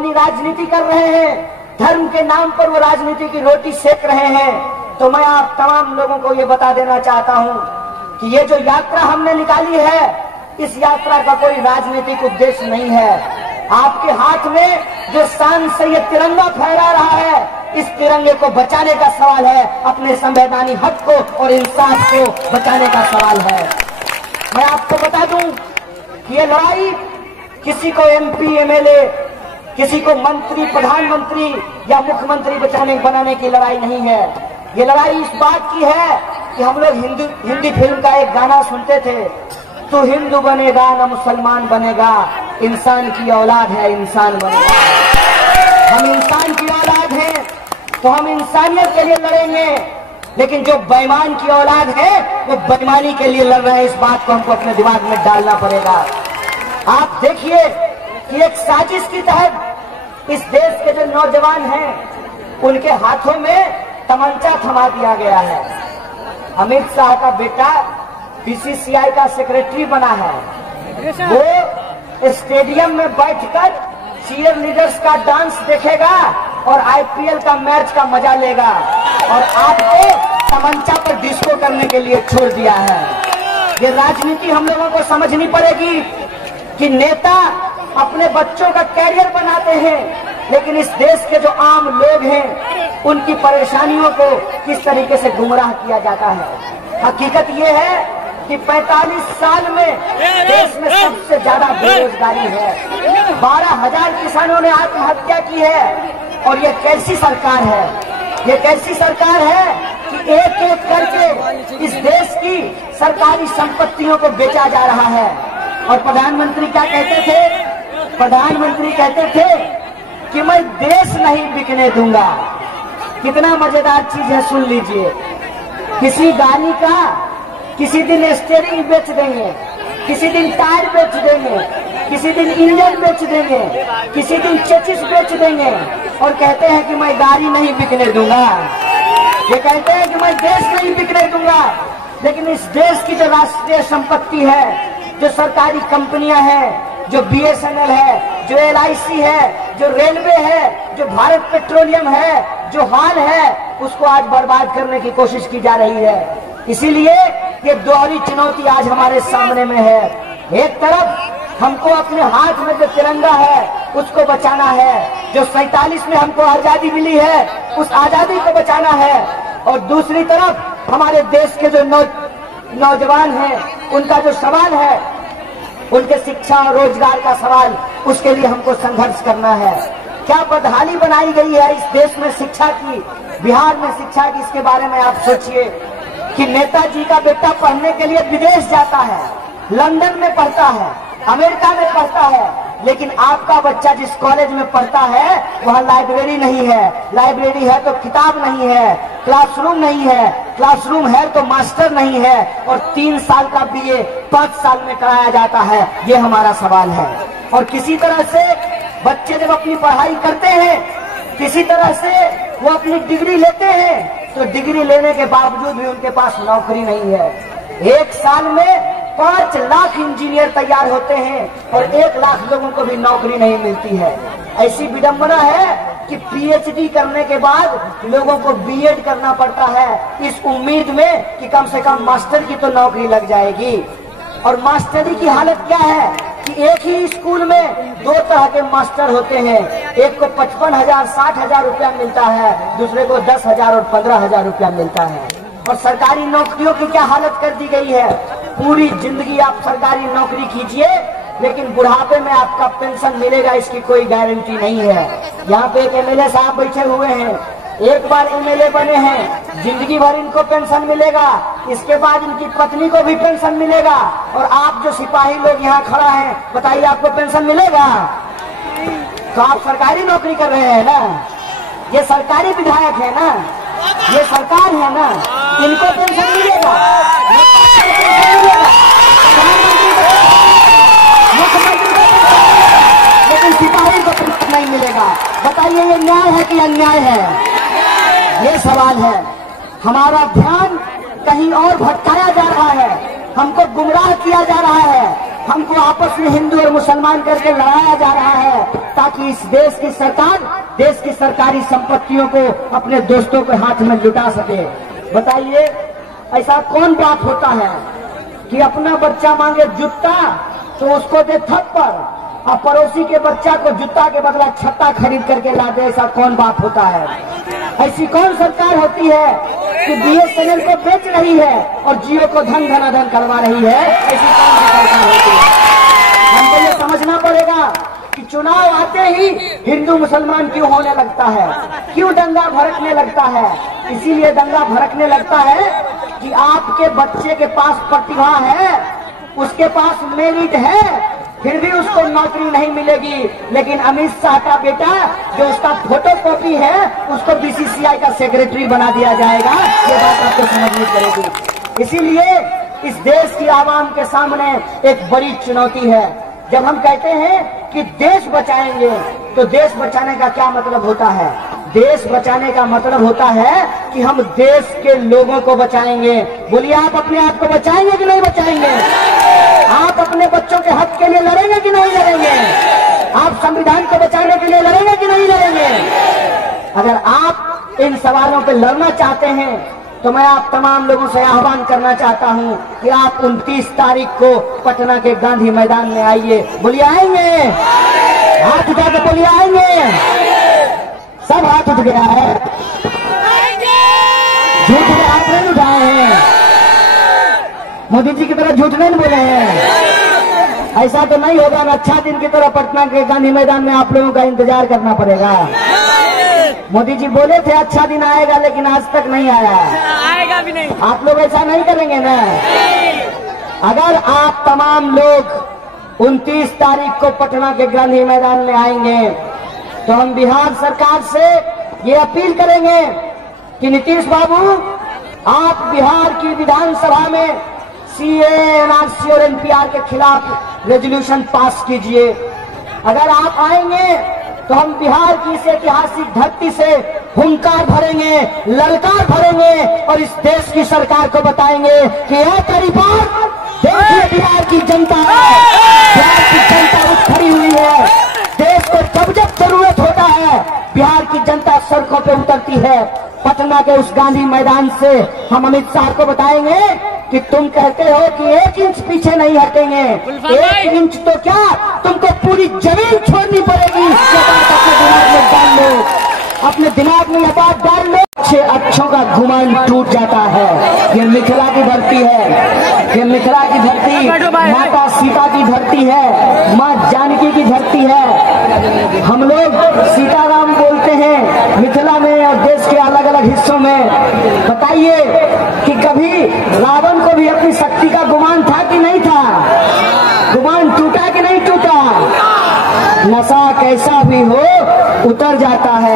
अपनी राजनीति कर रहे हैं, धर्म के नाम पर वो राजनीति की रोटी सेक रहे हैं। तो मैं आप तमाम लोगों को ये बता देना चाहता हूं कि ये जो यात्रा हमने निकाली है, इस यात्रा का कोई राजनीतिक उद्देश्य नहीं है। आपके हाथ में जो शान से ये तिरंगा फहरा रहा है, इस तिरंगे को बचाने का सवाल है, अपने संवैधानिक हक को और इंसाफ को बचाने का सवाल है। मैं आपको बता दूं कि ये लड़ाई किसी को एमपी एमएलए, किसी को मंत्री प्रधानमंत्री या मुख्यमंत्री बनाने की लड़ाई नहीं है। ये लड़ाई इस बात की है कि हम लोग हिंदी फिल्म का एक गाना सुनते थे, तू हिंदू बनेगा न मुसलमान बनेगा, इंसान की औलाद है इंसान बनेगा। हम इंसान की औलाद हैं तो हम इंसानियत के लिए लड़ेंगे, लेकिन जो बेईमान की औलाद है वो बेईमानी के लिए लड़ रहे हैं। इस बात को हमको अपने दिमाग में डालना पड़ेगा। आप देखिए कि एक साजिश की तहत इस देश के जो नौजवान हैं उनके हाथों में तमंचा थमा दिया गया है। अमित शाह का बेटा बीसीसीआई का सेक्रेटरी बना है, वो स्टेडियम में बैठकर चीयर लीडर्स का डांस देखेगा और आईपीएल का मैच का मजा लेगा, और आपको तमंचा पर डिस्को करने के लिए छोड़ दिया है। ये राजनीति हम लोगों को समझनी पड़ेगी कि नेता अपने बच्चों का कैरियर बनाते हैं, लेकिन इस देश के जो आम लोग हैं उनकी परेशानियों को किस तरीके से गुमराह किया जाता है। हकीकत ये है कि 45 साल में देश में सबसे ज्यादा बेरोजगारी है। 12,000 किसानों ने आत्महत्या की है। और ये कैसी सरकार है, ये कैसी सरकार है कि एक एक करके इस देश की सरकारी संपत्तियों को बेचा जा रहा है। और प्रधानमंत्री क्या कहते थे? प्रधानमंत्री कहते थे कि मैं देश नहीं बिकने दूंगा। कितना मजेदार चीज है, सुन लीजिए। किसी गाड़ी का किसी दिन स्टीयरिंग बेच देंगे, किसी दिन टायर बेच देंगे, किसी दिन इंजन बेच देंगे, किसी दिन चेसिस बेच देंगे, और कहते हैं कि मैं गाड़ी नहीं बिकने दूंगा। ये कहते हैं कि मैं देश नहीं बिकने दूंगा। लेकिन इस देश की जो राष्ट्रीय संपत्ति है, जो सरकारी कंपनियां हैं, जो बीएसएनएल है, जो एलआईसी है, जो रेलवे है, जो भारत पेट्रोलियम है, जो हाल है, उसको आज बर्बाद करने की कोशिश की जा रही है। इसीलिए ये दोहरी चुनौती आज हमारे सामने में है। एक तरफ हमको अपने हाथ में जो तिरंगा है उसको बचाना है, जो 47 में हमको आजादी मिली है उस आजादी को बचाना है, और दूसरी तरफ हमारे देश के जो नौजवान हैं उनका जो सवाल है, उनके शिक्षा और रोजगार का सवाल, उसके लिए हमको संघर्ष करना है। क्या बदहाली बनाई गई है इस देश में शिक्षा की, बिहार में शिक्षा की, इसके बारे में आप सोचिए कि नेताजी का बेटा पढ़ने के लिए विदेश जाता है, लंदन में पढ़ता है, अमेरिका में पढ़ता है, लेकिन आपका बच्चा जिस कॉलेज में पढ़ता है वहाँ लाइब्रेरी नहीं है। लाइब्रेरी है तो किताब नहीं है, क्लासरूम नहीं है, क्लासरूम है तो मास्टर नहीं है, और 3 साल का बीए 5 साल में कराया जाता है। ये हमारा सवाल है। और किसी तरह से बच्चे जब अपनी पढ़ाई करते हैं, किसी तरह से वो अपनी डिग्री लेते हैं, तो डिग्री लेने के बावजूद भी उनके पास नौकरी नहीं है। 1 साल में 5 लाख इंजीनियर तैयार होते हैं और 1 लाख लोगों को भी नौकरी नहीं मिलती है। ऐसी विडंबना है कि पीएचडी करने के बाद लोगों को बीएड करना पड़ता है, इस उम्मीद में कि कम से कम मास्टर की तो नौकरी लग जाएगी। और मास्टरी की हालत क्या है कि एक ही स्कूल में 2 तरह के मास्टर होते हैं। एक को 55,000 60,000 रुपया मिलता है, दूसरे को 10,000 और 15,000 रुपया मिलता है। और सरकारी नौकरियों की क्या हालत कर दी गई है। पूरी जिंदगी आप सरकारी नौकरी कीजिए, लेकिन बुढ़ापे में आपका पेंशन मिलेगा इसकी कोई गारंटी नहीं है। यहाँ पे एक एमएलए साहब बैठे हुए हैं, एक बार एमएलए बने हैं, जिंदगी भर इनको पेंशन मिलेगा, इसके बाद इनकी पत्नी को भी पेंशन मिलेगा। और आप जो सिपाही लोग यहाँ खड़ा हैं, बताइए आपको पेंशन मिलेगा? तो आप सरकारी नौकरी कर रहे हैं ना, ये सरकारी विधायक है ना, ये सरकार है ना, इनको पेंशन मिलेगा, लेकिन सिपाही को पेंशन नहीं मिलेगा। बताइए ये न्याय है कि अन्याय है? ये सवाल है। हमारा ध्यान कहीं और भटकाया जा रहा है, हमको गुमराह किया जा रहा है, हमको आपस में हिंदू और मुसलमान करके लड़ाया जा रहा है, ताकि ताकि इस देश की सरकार देश की सरकारी संपत्तियों को अपने दोस्तों के हाथ में लुटा सके। बताइए, ऐसा कौन बात होता है कि अपना बच्चा मांगे जूता तो उसको दे थप्पड़, और पड़ोसी के बच्चा को जूता के बदला छत्ता खरीद करके ला दे? ऐसा कौन बात होता है? ऐसी कौन सरकार होती है कि BSNL को बेच रही है और जियो को धन धनाधन करवा रही है? ऐसी कौन सी सरकार होती है? हमको ये समझना पड़ेगा कि चुनाव आते ही हिंदू मुसलमान क्यों होने लगता है, क्यों दंगा भड़कने लगता है? इसीलिए दंगा भड़कने लगता है कि आपके बच्चे के पास प्रतिभा है, उसके पास मेरिट है, फिर भी उसको नौकरी नहीं मिलेगी, लेकिन अमित शाह का बेटा जो उसका फोटो कॉपी है उसको BCCI का सेक्रेटरी बना दिया जाएगा। ये बात आपको समझनी पड़ेगी। इसीलिए इस देश की आवाम के सामने एक बड़ी चुनौती है। जब हम कहते हैं कि देश बचाएंगे, तो देश बचाने का क्या मतलब होता है? देश बचाने का मतलब होता है कि हम देश के लोगों को बचाएंगे। बोलिए, आप अपने आप को बचाएंगे कि नहीं बचाएंगे? आप अपने बच्चों के हक के लिए लड़ेंगे कि नहीं लड़ेंगे? आप संविधान को बचाने के लिए लड़ेंगे कि नहीं लड़ेंगे? अगर आप इन सवालों पर लड़ना चाहते हैं तो मैं आप तमाम लोगों से आह्वान करना चाहता हूं कि आप 29 तारीख को पटना के गांधी मैदान में आइए। बोलिए आएंगे? हाथ उठा के बोलिए आएंगे। सब हाथ उठ गया है, झूठ के हाथ नहीं उठाए हैं। मोदी जी की तरह झूठ नहीं बोले हैं। ऐसा तो नहीं होगा ना, अच्छा दिन की तरह पटना के गांधी मैदान में आप लोगों का इंतजार करना पड़ेगा। मोदी जी बोले थे अच्छा दिन आएगा, लेकिन आज तक नहीं आया, आएगा भी नहीं। आप लोग ऐसा नहीं करेंगे ना? अगर आप तमाम लोग 29 तारीख को पटना के गांधी मैदान में आएंगे तो हम बिहार सरकार से ये अपील करेंगे कि नीतीश बाबू, आप बिहार की विधानसभा में CAA, NRC और NPR के खिलाफ रेजोल्यूशन पास कीजिए। अगर आप आएंगे तो हम बिहार की इस ऐतिहासिक धरती से हुंकार भरेंगे, ललकार भरेंगे और इस देश की सरकार को बताएंगे कि यह परिवार देखिए बिहार की जनता है, बिहार की जनता उठ खड़ी हुई है। देश को जब जब जरूरत होता है बिहार की जनता सड़कों पे उतरती है। पटना के उस गांधी मैदान से हम अमित शाह को बताएंगे कि तुम कहते हो कि 1 इंच पीछे नहीं हटेंगे, 1 इंच तो क्या, तुमको पूरी जमीन छोड़नी पड़ेगी। ये बात अपने दिमाग में डाल लो, अपने दिमाग में यह बात डाल लो। अच्छों का गुमान टूट जाता है। ये मिथिला की धरती है, ये मिथिला की धरती माता सीता की धरती है, माँ जानकी की धरती है। हम लोग सीताराम बोलते हैं मिथिला में और देश के अलग अलग हिस्सों में। बताइए कि कभी रावण को भी अपनी शक्ति का गुमान था कि नहीं था? गुमान टूटा कि नहीं टूटा? नशा कैसा भी हो उतर जाता है।